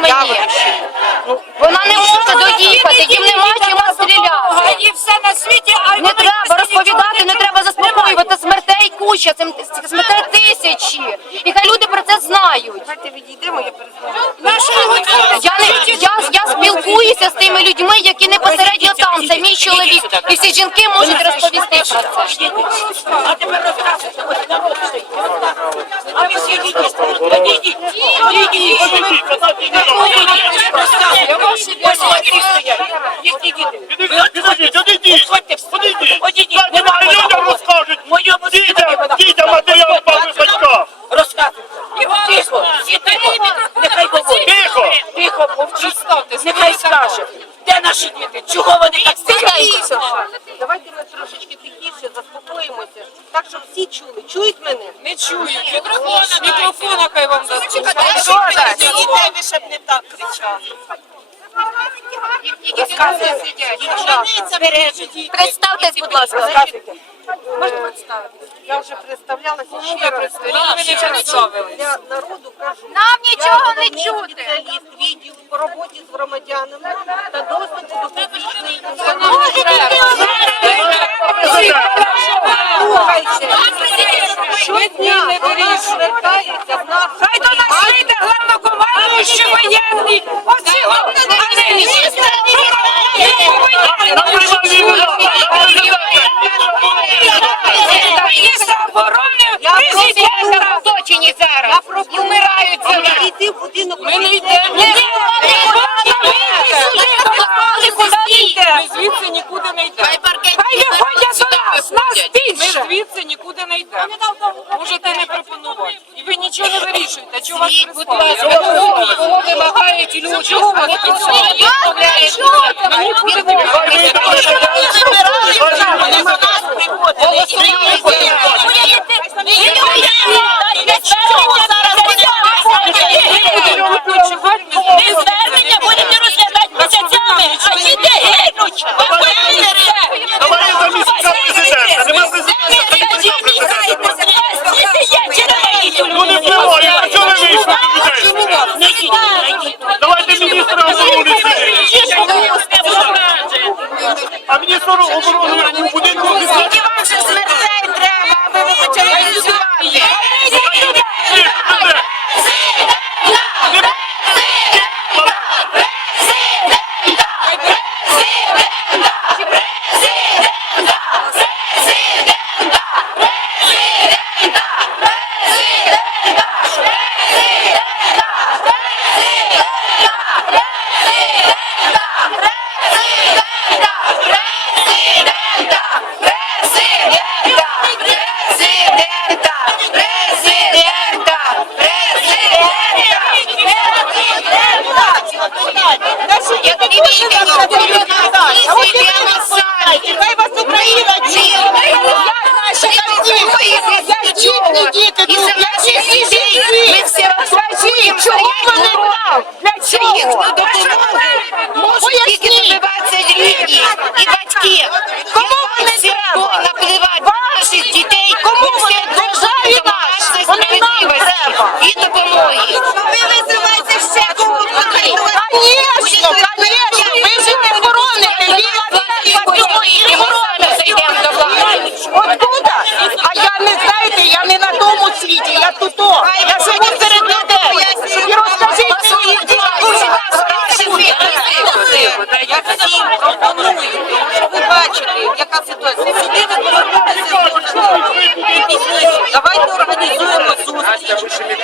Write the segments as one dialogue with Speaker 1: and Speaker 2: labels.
Speaker 1: мені. Вона не може доїхати, їм нема чим стріляти.
Speaker 2: І все на світі, а
Speaker 1: Не треба розповідати, не треба заспокоювати. Смертей куча, цим смертей тисячі. І хай люди про це знають.
Speaker 3: Давайте відійдемо, я перезвоню.
Speaker 1: Я не я, я спілкуюся з тими людьми, які не посередньо там. Це мій чоловік. І всі жінки можуть розповісти про це.
Speaker 2: А тепер розказуйте. А ви всі йдіть, одійдіть, одійдіть. Ось матері стоять, їхні діти.
Speaker 4: Підождіть, одійдіть,
Speaker 2: Ходьте,
Speaker 4: одійдіть.
Speaker 2: одійдіть, немає
Speaker 4: людям розкажуть.
Speaker 2: Моєму
Speaker 4: Дітям, дітям матеріал папи батька.
Speaker 2: Розказуйте. Тихо, всі тихо. Нехай говорить.
Speaker 4: Тихо.
Speaker 2: Тихо, мовчіть. Нехай скаже. Де наші діти? Чого вони так стихаються?
Speaker 3: Давайте ми трошечки тихіше заспокоїмося, так щоб всі чули. Чують мене?
Speaker 2: Не чують. Мікрофона, мікрофона хай вам
Speaker 3: щоб не так кричали.
Speaker 1: Представтесь, будь ласка.
Speaker 3: Можна? Я вже представлялася ще раз. Для народу кажу.
Speaker 1: Нам нічого не чути.
Speaker 3: спеціаліст відділу по роботі з громадянами звертається в нас.
Speaker 2: Хай до нас вийде главнокомандуючий воєнний. Оці головне міністр. Міністр оборони, президента.
Speaker 1: оточені зараз.
Speaker 3: Я пропоную йти в будинок.
Speaker 2: Ми не йдемо. Ми звідси нікуди не йдемо. Хай виходять до нас, нас більше. Ми звідси нікуди не йдемо. Можете не пропонувати. Вирішуєте. будь ласка, прислали? Кого вимагають люди? Чого вас прислали? Ми нікуди не
Speaker 5: Ми звернення будемо розглядати місяцями, а діти гинуть.
Speaker 4: Давайте за місяця президента. Нема президента, це не президента.
Speaker 5: Діти є, чи не
Speaker 4: Ну не впливає, а чого ви вийшли до людей? Давайте міністра оборони сидить. А міністр оборони у будинку
Speaker 5: Скільки вам ще смертей треба, аби ви почали працювати?
Speaker 3: Хай вас Україна чує. Як наші як їхні за наших діти.
Speaker 1: Ми всі
Speaker 3: Скажіть, чого вони там? Для чого?
Speaker 1: Можуть тільки добиватися рідні і батьки.
Speaker 3: Кому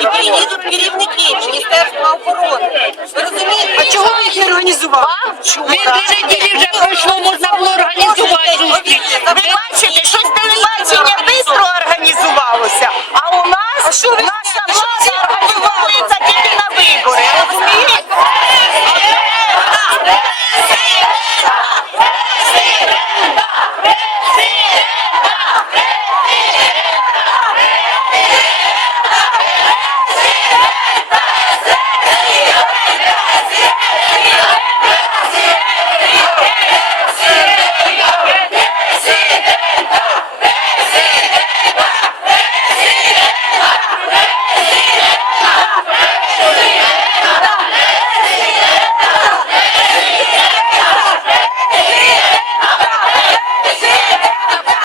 Speaker 1: і
Speaker 3: приїдуть керівники Міністерства охорони. Ви розумієте? А чого ви їх не організували?
Speaker 1: Ми три неділі вже пройшло, можна було організувати
Speaker 5: зустріч. Ви
Speaker 3: бачите, щось телебачення швидко організувалося,
Speaker 6: а у
Speaker 3: нас наша влада